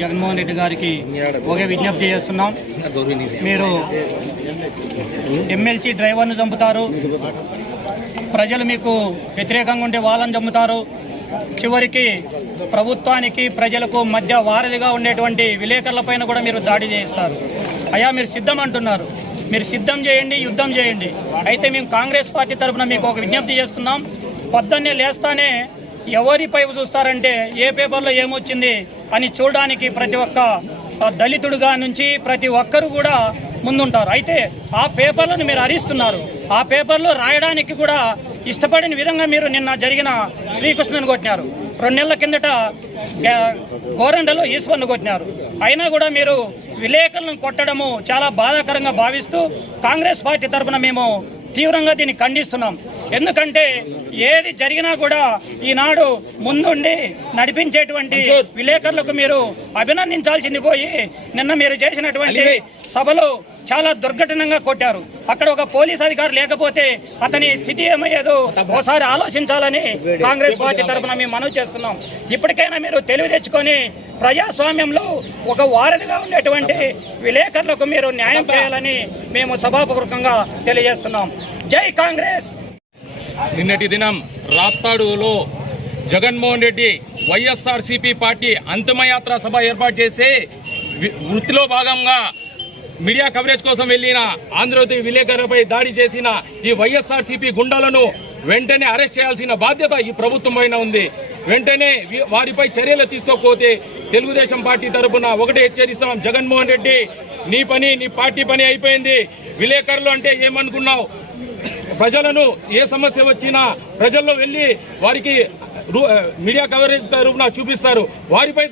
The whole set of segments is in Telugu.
జగన్మోహన్ రెడ్డి గారికి ఒకే విజ్ఞప్తి చేస్తున్నాం. మీరు ఎమ్మెల్సీ డ్రైవర్ను చంపుతారు, ప్రజలు మీకు వ్యతిరేకంగా ఉంటే వాళ్ళని చంపుతారు, చివరికి ప్రభుత్వానికి ప్రజలకు మధ్య వారధిగా ఉండేటువంటి విలేకరులపైన కూడా మీరు దాడి చేస్తారు. అయ్యా, మీరు సిద్ధం అంటున్నారు, మీరు సిద్ధం చేయండి, యుద్ధం చేయండి. అయితే మేము కాంగ్రెస్ పార్టీ తరఫున మీకు ఒక విజ్ఞప్తి చేస్తున్నాం. పొద్దున్నే లేస్తానే ఎవరిపై చూస్తారంటే ఏ పేపర్లో ఏమొచ్చింది అని చూడడానికి ప్రతి ఒక్క దళితుడుగా నుంచి ప్రతి ఒక్కరు కూడా ముందుంటారు. అయితే ఆ పేపర్లను మీరు హరిస్తున్నారు. ఆ పేపర్లో రాయడానికి కూడా ఇష్టపడిన విధంగా మీరు నిన్న జరిగిన శ్రీకృష్ణను కొట్టినారు, 2 నెలల కిందట గోరండలో ఈశ్వర్ను కొట్టినారు. అయినా కూడా మీరు విలేకరులను కొట్టడము చాలా బాధాకరంగా భావిస్తూ కాంగ్రెస్ పార్టీ తరఫున మేము తీవ్రంగా దీన్ని ఖండిస్తున్నాం. ఎందుకంటే ఏది జరిగినా కూడా ఈనాడు ముందుండి నడిపించేటువంటి విలేకరులకు మీరు అభినందించాల్సింది పోయి నిన్న మీరు చేసినటువంటి సభలో చాలా దుర్ఘటనంగా కొట్టారు. అక్కడ ఒక పోలీస్ అధికారి లేకపోతే అతని స్థితి ఏమయ్యేదో ఒకసారి ఆలోచించాలని కాంగ్రెస్ పార్టీ తరఫున మేము మనవి చేస్తున్నాం. ఇప్పటికైనా మీరు తెలివి తెచ్చుకొని ప్రజాస్వామ్యంలో ఒక వారధిగా ఉండేటువంటి విలేకరులకు మీరు న్యాయం చేయాలని మేము సభాపూర్వకంగా తెలియజేస్తున్నాం. జై కాంగ్రెస్. నిన్నటి దినం రాప్తాడులో జగన్మోహన్ రెడ్డి వైఎస్ఆర్సీపీ పార్టీ అంతిమయాత్ర సభ ఏర్పాటు చేసి వృత్తిలో భాగంగా మీడియా కవరేజ్ కోసం వెళ్లిన ఆంధ్రజ్యోతి విలేకరులపై దాడి చేసిన ఈ వైఎస్ఆర్సీపీ గుండాలను వెంటనే అరెస్ట్ చేయాల్సిన బాధ్యత ఈ ప్రభుత్వం పైన ఉంది. వెంటనే వారిపై చర్యలు తీసుకోకపోతే తెలుగుదేశం పార్టీ తరఫున ఒకటే హెచ్చరిస్తున్నాం. జగన్మోహన్ రెడ్డి, నీ పని, నీ పార్టీ పని అయిపోయింది. విలేకరులు అంటే ఏమనుకున్నావు? ప్రజలను ఏ సమస్య వచ్చినా ప్రజల్లో వెళ్లి వారికి మీడియా కవరేజ్ తరఫున చూపిస్తారు. వారిపై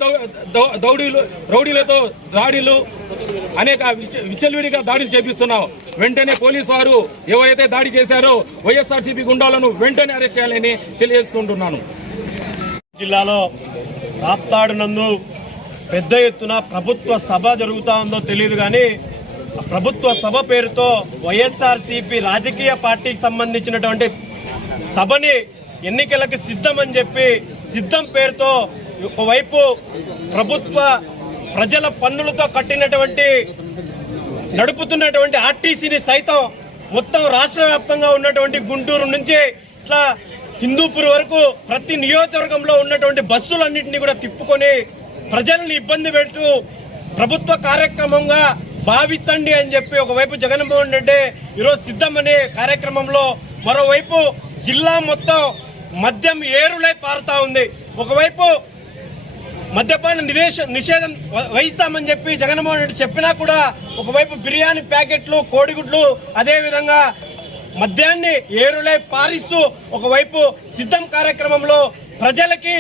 రౌడీలతో దాడులు, అనేక విచ్చలవిడిగా దాడులు చేపిస్తున్నావు. వెంటనే పోలీసు వారు ఎవరైతే దాడి చేశారో వైఎస్ఆర్సీపీ గుండాలను వెంటనే అరెస్ట్ చేయాలని తెలియజేసుకుంటున్నాను. జిల్లాలో రాప్తాడు నందు పెద్ద ఎత్తున ప్రభుత్వ సభ జరుగుతా ఉందో తెలియదు కానీ ప్రభుత్వ సభ పేరుతో వైఎస్ఆర్సీపీ రాజకీయ పార్టీకి సంబంధించినటువంటి సభని ఎన్నికలకు సిద్ధమని చెప్పి సిద్ధం పేరుతో ఒకవైపు ప్రభుత్వ ప్రజల పన్నులతో కట్టినటువంటి నడుపుతున్నటువంటి ఆర్టీసీని సైతం మొత్తం రాష్ట్ర వ్యాప్తంగా ఉన్నటువంటి గుంటూరు నుంచి ఇట్లా హిందూపూర్ వరకు ప్రతి నియోజకవర్గంలో ఉన్నటువంటి బస్సులన్నింటినీ కూడా తిప్పుకొని ప్రజల్ని ఇబ్బంది పెట్టు ప్రభుత్వ కార్యక్రమంగా భావించండి అని చెప్పి ఒకవైపు జగన్మోహన్ రెడ్డి ఈరోజు సిద్ధం అనే కార్యక్రమంలో మరోవైపు జిల్లా మొత్తం మద్యం ఏరులై పారుతా ఉంది. ఒకవైపు మద్యపాన నిషేధం వహిస్తామని చెప్పి జగన్మోహన్ రెడ్డి చెప్పినా కూడా ఒకవైపు బిర్యానీ ప్యాకెట్లు, కోడిగుడ్లు, అదేవిధంగా మద్యాన్ని ఏరులై పారిస్తూ ఒకవైపు సిద్ధం కార్యక్రమంలో ప్రజలకి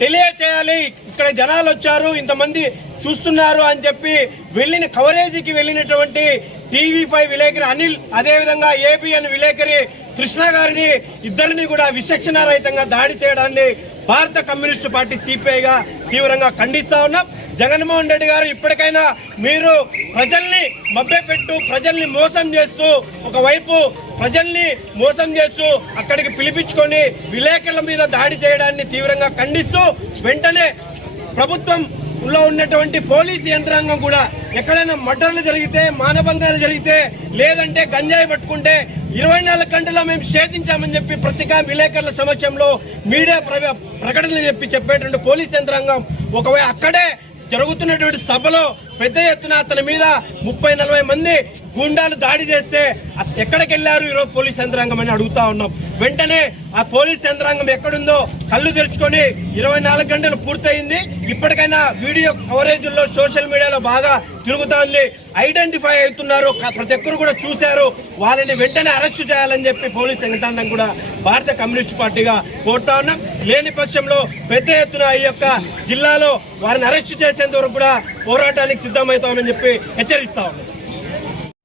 తెలియచేయాలి, ఇక్కడ జనాలు వచ్చారు, ఇంతమంది చూస్తున్నారు అని చెప్పి వెళ్ళిన కవరేజీకి వెళ్ళినటువంటి టీవీ5 విలేకరి అనిల్, అదేవిధంగా ఏబిఎన్ విలేకరి కృష్ణ గారిని ఇద్దరిని కూడా విచక్షణారహితంగా దాడి చేయడాన్ని భారత కమ్యూనిస్టు పార్టీ సిపిఐగా తీవ్రంగా ఖండిస్తా ఉన్నాం. జగన్మోహన్ రెడ్డి గారు ఇప్పటికైనా మీరు ప్రజల్ని మభ్యపెట్టు, ప్రజల్ని మోసం చేస్తూ ఒకవైపు ప్రజల్ని మోసం చేస్తూ అక్కడికి పిలిపించుకొని విలేకరుల మీద దాడి చేయడాన్ని తీవ్రంగా ఖండిస్తూ వెంటనే ప్రభుత్వంలో ఉన్నటువంటి పోలీసు యంత్రాంగం కూడా ఎక్కడైనా మర్డర్లు జరిగితే, మానభంగాలు జరిగితే, లేదంటే గంజాయి పట్టుకుంటే 24 గంటల్లో మేము ఛేదించామని చెప్పి పత్రికా విలేకరుల సమక్షంలో మీడియా ప్రకటనలు చెప్పేటువంటి పోలీస్ యంత్రాంగం ఒకవేళ అక్కడే జరుగుతున్నటువంటి సభలో పెద్ద ఎత్తున అతని మీద 30-40 మంది గుండాలు దాడి చేస్తే ఎక్కడికి వెళ్లారు ఈరోజు పోలీస్ యంత్రాంగం అని అడుగుతా ఉన్నాం. వెంటనే ఆ పోలీస్ యంత్రాంగం ఎక్కడుందో కళ్ళు తెరుచుకొని 24 గంటలు పూర్తయింది. ఇప్పటికైనా వీడియో కవరేజ్లో సోషల్ మీడియాలో బాగా తిరుగుతోంది, ఐడెంటిఫై అవుతున్నారు, ప్రతి ఒక్కరు కూడా చూశారు. వాళ్ళని వెంటనే అరెస్ట్ చేయాలని చెప్పి పోలీస్ యంత్రాంగం కూడా భారత కమ్యూనిస్ట్ పార్టీగా కోరుతా ఉన్నాం. లేని పక్షంలో పెద్ద ఎత్తున ఈ యొక్క జిల్లాలో వారిని అరెస్ట్ చేసేంత వరకు కూడా పోరాటానికి సిద్ధమవుతామని చెప్పి హెచ్చరిస్తా ఉన్నాం.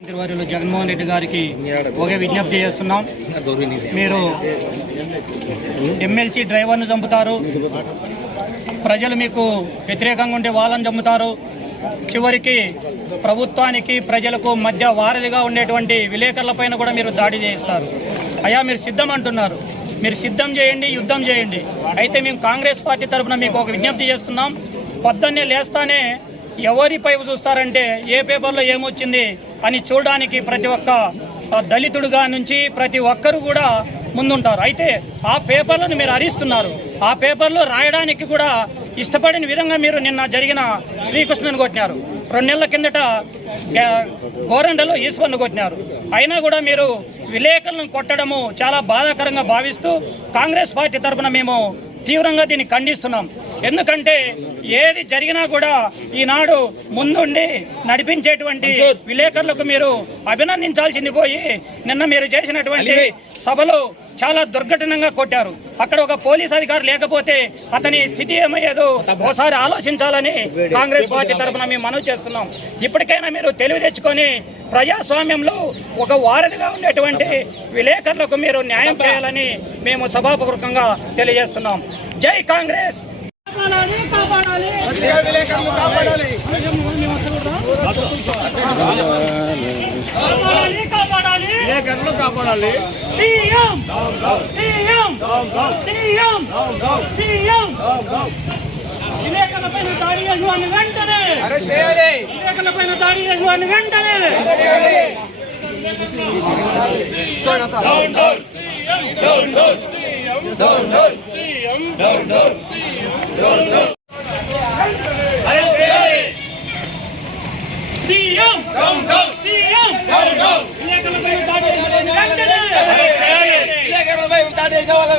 మంత్రివర్యులు జగన్మోహన్ రెడ్డి గారికి ఒకే విజ్ఞప్తి చేస్తున్నాం. మీరు ఎమ్మెల్సీ డ్రైవర్ను చంపుతారు, ప్రజలు మీకు వ్యతిరేకంగా ఉంటే వాళ్ళని చంపుతారు, చివరికి ప్రభుత్వానికి ప్రజలకు మధ్య వారధిగా ఉండేటువంటి విలేకరులపైన కూడా మీరు దాడి చేస్తారు. అయ్యా, మీరు సిద్ధం అంటున్నారు, మీరు సిద్ధం చేయండి, యుద్ధం చేయండి. అయితే మేము కాంగ్రెస్ పార్టీ తరఫున మీకు ఒక విజ్ఞప్తి చేస్తున్నాం. పొద్దున్నే లేస్తానే ఎవరిపై చూస్తారంటే ఏ పేపర్లో ఏమొచ్చింది అని చూడడానికి ప్రతి ఒక్క దళితుడుగా నుంచి ప్రతి ఒక్కరు కూడా ముందుంటారు. అయితే ఆ పేపర్లను మీరు హరిస్తున్నారు. ఆ పేపర్లో రాయడానికి కూడా ఇష్టపడిన విధంగా మీరు నిన్న జరిగిన శ్రీకృష్ణను కొట్టినారు, 2 నెలల కిందట గోరండలో ఈశ్వర్ను కొట్టినారు. అయినా కూడా మీరు విలేకరులను కొట్టడము చాలా బాధాకరంగా భావిస్తూ కాంగ్రెస్ పార్టీ తరఫున మేము తీవ్రంగా దీన్ని ఖండిస్తున్నాం. ఎందుకంటే ఏది జరిగినా కూడా ఈనాడు ముందుండి నడిపించేటువంటి విలేకరులకు మీరు అభినందించాల్సింది పోయి నిన్న మీరు చేసినటువంటి సభలో చాలా దుర్ఘటనంగా కొట్టారు. అక్కడ ఒక పోలీస్ అధికారి లేకపోతే అతని స్థితి ఏమయ్యేదో ఒకసారి ఆలోచించాలని కాంగ్రెస్ పార్టీ తరఫున మేము మనవి చేస్తున్నాం. ఇప్పటికైనా మీరు తెలివి తెచ్చుకొని ప్రజాస్వామ్యంలో ఒక వారధిగా ఉండేటువంటి విలేకరులకు మీరు న్యాయం చేయాలని మేము సభాపూర్వకంగా తెలియజేస్తున్నాం. జై కాంగ్రెస్. విలేకరులపైన దాడి చేసిన వెంటనే విలేకరులపైన దాడి చేసిన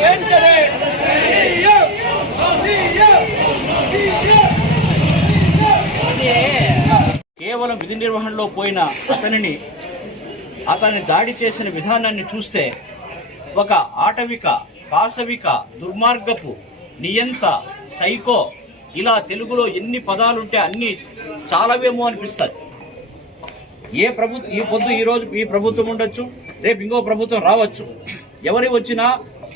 వెంటనే కేవలం విధి నిర్వహణలో పోయిన అతన్ని దాడి చేసిన విధానాన్ని చూస్తే ఒక ఆటవిక, పాశవిక, దుర్మార్గపు, నియంత, సైకో, ఇలా తెలుగులో ఎన్ని పదాలుంటే అన్ని చాలావేమో అనిపిస్తుంది. ఈరోజు ఈ ప్రభుత్వం ఉండొచ్చు, రేపు ఇంకో ప్రభుత్వం రావచ్చు. ఎవరి వచ్చినా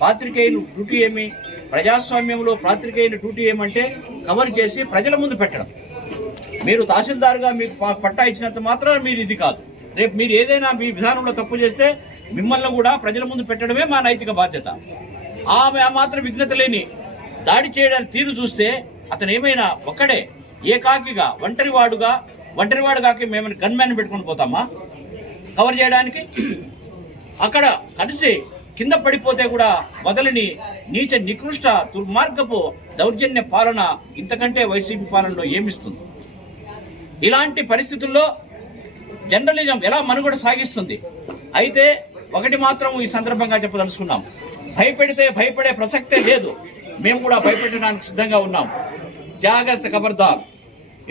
పాత్రికేయులు డ్యూటీ ఏమి, ప్రజాస్వామ్యంలో పాత్రికేయుని డ్యూటీ ఏమంటే కవర్ చేసి ప్రజల ముందు పెట్టడం. మీరు తహసీల్దార్గా మీకు పట్టా ఇచ్చినంత మాత్రం మీరు ఇది కాదు. రేపు మీరు ఏదైనా మీ విధానంలో తప్పు చేస్తే మిమ్మల్ని కూడా ప్రజల ముందు పెట్టడమే మా నైతిక బాధ్యత. ఆ మాత్రం విఘ్నత లేని దాడి చేయడానికి తీరు చూస్తే అతను ఏమైనా ఒక్కడే ఏకాకిగా ఒంటరివాడు కాకి మేము గన్మ్యాన్ పెట్టుకుని పోతామా కవర్ చేయడానికి? అక్కడ కలిసి కింద పడిపోతే కూడా వదలని నీచ నికృష్ట దుర్మార్గపు దౌర్జన్య పాలన ఇంతకంటే వైసీపీ పాలనలో ఏమిస్తుంది? ఇలాంటి పరిస్థితుల్లో జర్నలిజం ఎలా మనుగడ సాగిస్తుంది? అయితే ఒకటి మాత్రం ఈ సందర్భంగా చెప్పదలుచుకున్నాం, భయపెడితే భయపడే ప్రసక్తే లేదు. మేము కూడా భయపెట్టడానికి సిద్ధంగా ఉన్నాం. జాగ్రత్త, ఖబర్దార్.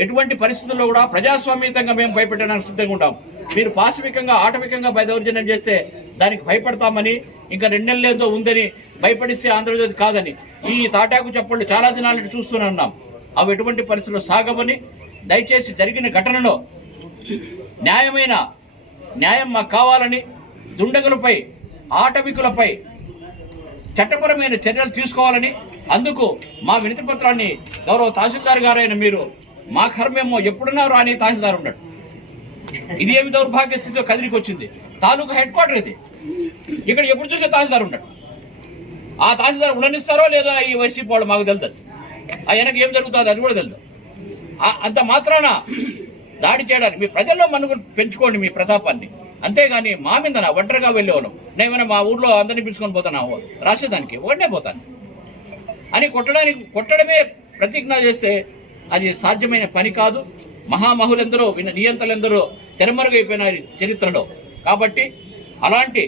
ఎటువంటి పరిస్థితుల్లో కూడా ప్రజాస్వామ్యతంగా మేము భయపెట్టడానికి సిద్ధంగా ఉంటాం. మీరు పాశవికంగా, ఆటవికంగా దౌర్జన్యం చేస్తే దానికి భయపడతామని, ఇంకా 2 నెలలేదో ఉందని భయపడిస్తే ఆంధ్రజ్యోతి కాదని ఈ తాటాకు చప్పళ్ళు చాలా దినాల నుంచి చూస్తూనే ఉన్నాం. అవి ఎటువంటి పరిస్థితుల్లో సాగవని, దయచేసి జరిగిన ఘటనలో న్యాయం మాకు కావాలని, దుండగులపై, ఆటవికులపై చట్టపరమైన చర్యలు తీసుకోవాలని, అందుకు మా వినతి పత్రాన్ని గౌరవ తహసీల్దార్ గారైన మీరు, మా కర్మేమో ఎప్పుడున్నా రాని తహసీల్దార్ ఉన్నాడు. ఇది ఏమి దౌర్భాగ్య స్థితిలో కదిరికి వచ్చింది. తాలూకా హెడ్ క్వార్టర్ ఇది. ఇక్కడ ఎప్పుడు చూసే తహసీల్దార్ ఉన్నాడు. ఆ తహసీల్దార్ ఉండనిస్తారో లేదో ఈ వైసీపీ వాళ్ళు మాకు తెలుసు. ఆయనకు ఏం జరుగుతుందో అది కూడా తెలుసు. అంత మాత్రాన దాడి చేయడానికి మీ ప్రజల్లో మనుగోలు పెంచుకోండి మీ ప్రతాపాన్ని. అంతేగాని మా మీద ఒంటరిగా వెళ్ళేవాళ్ళం, నేమైనా మా ఊర్లో అందరినీ పిలుచుకొని పోతాను రాసేదానికి ఒకటే పోతాను అని కొట్టడమే ప్రతిజ్ఞ చేస్తే అది సాధ్యమైన పని కాదు. మహామహులెందరో, నియంతలెందరో తెరమరుగైపోయినారు చరిత్రలో. కాబట్టి అలాంటి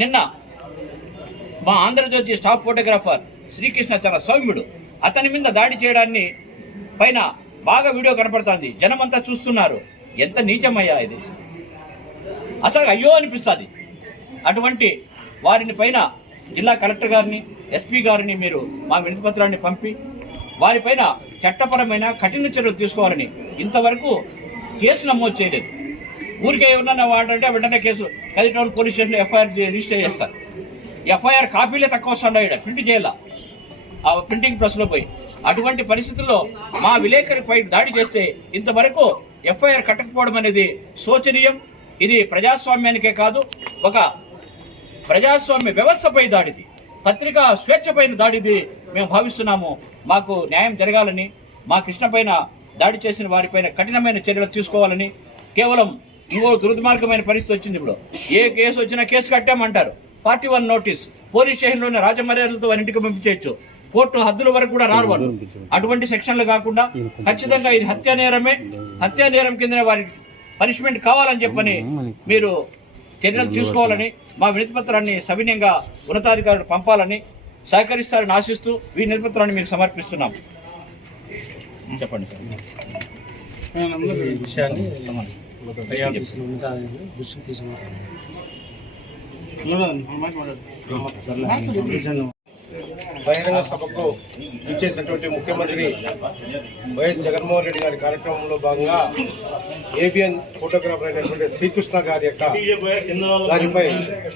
నిన్న మా ఆంధ్రజ్యోతి స్టాఫ్ ఫోటోగ్రాఫర్ శ్రీకృష్ణ చాలా సౌమ్యుడు, అతని మీద దాడి చేయడాన్ని పైన బాగా వీడియో కనపడుతుంది, జనమంతా చూస్తున్నారు. ఎంత నీచమయ్యా ఇది, అసలు అయ్యో అనిపిస్తుంది. అటువంటి వారిని పైన జిల్లా కలెక్టర్ గారిని, ఎస్పీ గారిని మీరు మా వినతి పత్రాన్ని పంపి వారిపైన చట్టపరమైన కఠిన చర్యలు తీసుకోవాలని. ఇంతవరకు కేసు నమోదు చేయలేదు. ఊరికే ఎవరన్నా వాడంటే వెంటనే కేసు కదిటౌన్ పోలీస్ స్టేషన్లో ఎఫ్ఐఆర్ రిజిస్టర్ చేస్తారు. ఎఫ్ఐఆర్ కాపీలే తక్కువ వస్తుండో ఇక్కడ ప్రింట్ చేయాల, ఆ ప్రింటింగ్ ప్రెస్లో పోయి. అటువంటి పరిస్థితుల్లో మా విలేకరిపై దాడి చేస్తే ఇంతవరకు ఎఫ్ఐఆర్ కట్టకపోవడం అనేది శోచనీయం. ఇది ప్రజాస్వామ్యానికే కాదు, ఒక ప్రజాస్వామ్య వ్యవస్థపై దాడిది, పత్రికా స్వేచ్ఛపైన దాడిది మేము భావిస్తున్నాము. మాకు న్యాయం జరగాలని మా కృష్ణ పైన దాడి చేసిన వారిపైన కఠినమైన చర్యలు తీసుకోవాలని, కేవలం ఇంకో దుర్మార్గమైన పరిస్థితి వచ్చింది. ఇప్పుడు ఏ కేసు వచ్చినా కేసు కట్టామంటారు. 41 నోటీస్ పోలీస్ స్టేషన్లోనే రాజమర్యాదలతో వారి ఇంటికి పంపించవచ్చు. కోర్టు హద్దుల వరకు కూడా రారు వాళ్ళు. అటువంటి సెక్షన్లు కాకుండా ఖచ్చితంగా ఇది హత్యా నేరమే, హత్యా నేరం కిందనే వారికి పనిష్మెంట్ కావాలని చెప్పని మీరు చర్యలు తీసుకోవాలని, మా వినతిపత్రాన్ని సవినయంగా ఉన్నతాధికారులు పంపాలని సహకరిస్తారని ఆశిస్తూ ఈ వినతిపత్రాన్ని మీకు సమర్పిస్తున్నాం. చెప్పండి బహిరంగ సభకు ఇచ్చేసినటువంటి ముఖ్యమంత్రి వైఎస్ జగన్మోహన్ రెడ్డి గారి కార్యక్రమంలో భాగంగా ఏబిఎన్ ఫోటోగ్రాఫర్ అయినటువంటి శ్రీకృష్ణ గారిపై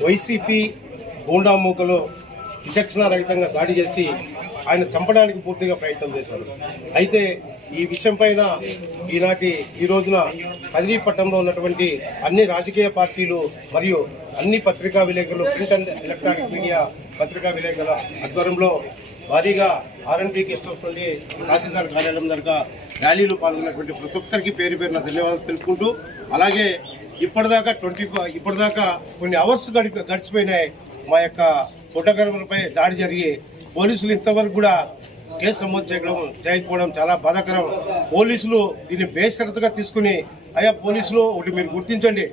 వైసీపీ గూండా మూకలు విచక్షణారహితంగా దాడి చేసి ఆయన చంపడానికి పూర్తిగా ప్రయత్నం చేశారు. అయితే ఈ విషయం పైన ఈ రోజున కదిలీపట్నంలో ఉన్నటువంటి అన్ని రాజకీయ పార్టీలు మరియు అన్ని పత్రికా విలేకరులు, ప్రింట్ అండ్ ఎలక్ట్రానిక్ మీడియా పత్రికా విలేకరుల ఆధ్వర్యంలో భారీగా ఆర్ఎన్బి గెస్ట్ హౌస్ నుండి తహసీల్దార్ కార్యాలయం దగ్గర ర్యాలీలు పాల్గొన్నటువంటి ప్రతి ఒక్కరికి పేరు పేరున ధన్యవాదాలు తెలుపుకుంటూ, అలాగే ఇప్పటిదాకా కొన్ని అవర్స్ గడిచిపోయినాయి మా యొక్క ఫోటోగ్రాఫర్పై దాడి జరిగి పోలీసులు ఇంతవరకు కూడా కేసు నమోదు చేయకపోవడం చాలా బాధాకరం. పోలీసులు దీన్ని బేషరతుగా తీసుకుని, అయ్యా పోలీసులు ఒకటి మీరు గుర్తించండి,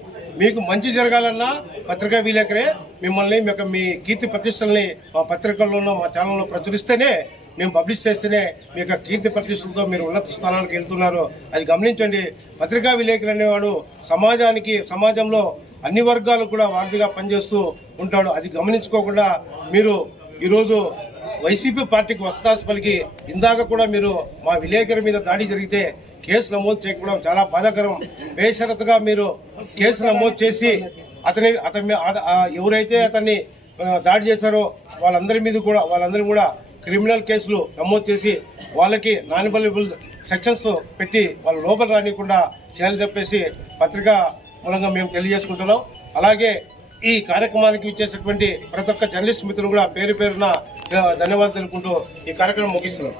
మీకు మంచి జరగాలన్నా పత్రికా విలేకరే మిమ్మల్ని మీ కీర్తి ప్రతిష్టల్ని మా పత్రికల్లోనూ మా ఛానల్లో ప్రచురిస్తేనే, మేము పబ్లిష్ చేస్తేనే మీ యొక్క కీర్తి ప్రతిష్టలతో మీరు ఉన్నత స్థానాలకు వెళ్తున్నారు. అది గమనించండి. పత్రికా విలేకరు అనేవాడు సమాజంలో అన్ని వర్గాలు కూడా వారధిగా పనిచేస్తూ ఉంటాడు. అది గమనించుకోకుండా మీరు ఈరోజు వైసీపీ పార్టీకి వత్తాసు పలికి, ఇందాక కూడా మీరు మా విలేకరి మీద దాడి జరిగితే కేసు నమోదు చేయకపోవడం చాలా బాధాకరం. బేషరతుగా మీరు కేసు నమోదు చేసి ఎవరైతే అతన్ని దాడి చేశారో వాళ్ళందరి కూడా క్రిమినల్ కేసులు నమోదు చేసి వాళ్ళకి నాన్ అవైలబుల్ సెక్షన్స్ పెట్టి వాళ్ళ లోపల రానికుండా చేయాలని చెప్పేసి పత్రికా మూలంగా మేము తెలియజేసుకుంటున్నాం. అలాగే ఈ కార్యక్రమానికి ఇచ్చేసినటువంటి ప్రతి ఒక్క జర్నలిస్ట్ మిత్రులు కూడా పేరు పేరున ధన్యవాదాలు తెలుపుకుంటూ ఈ కార్యక్రమం ముగిస్తున్నాం.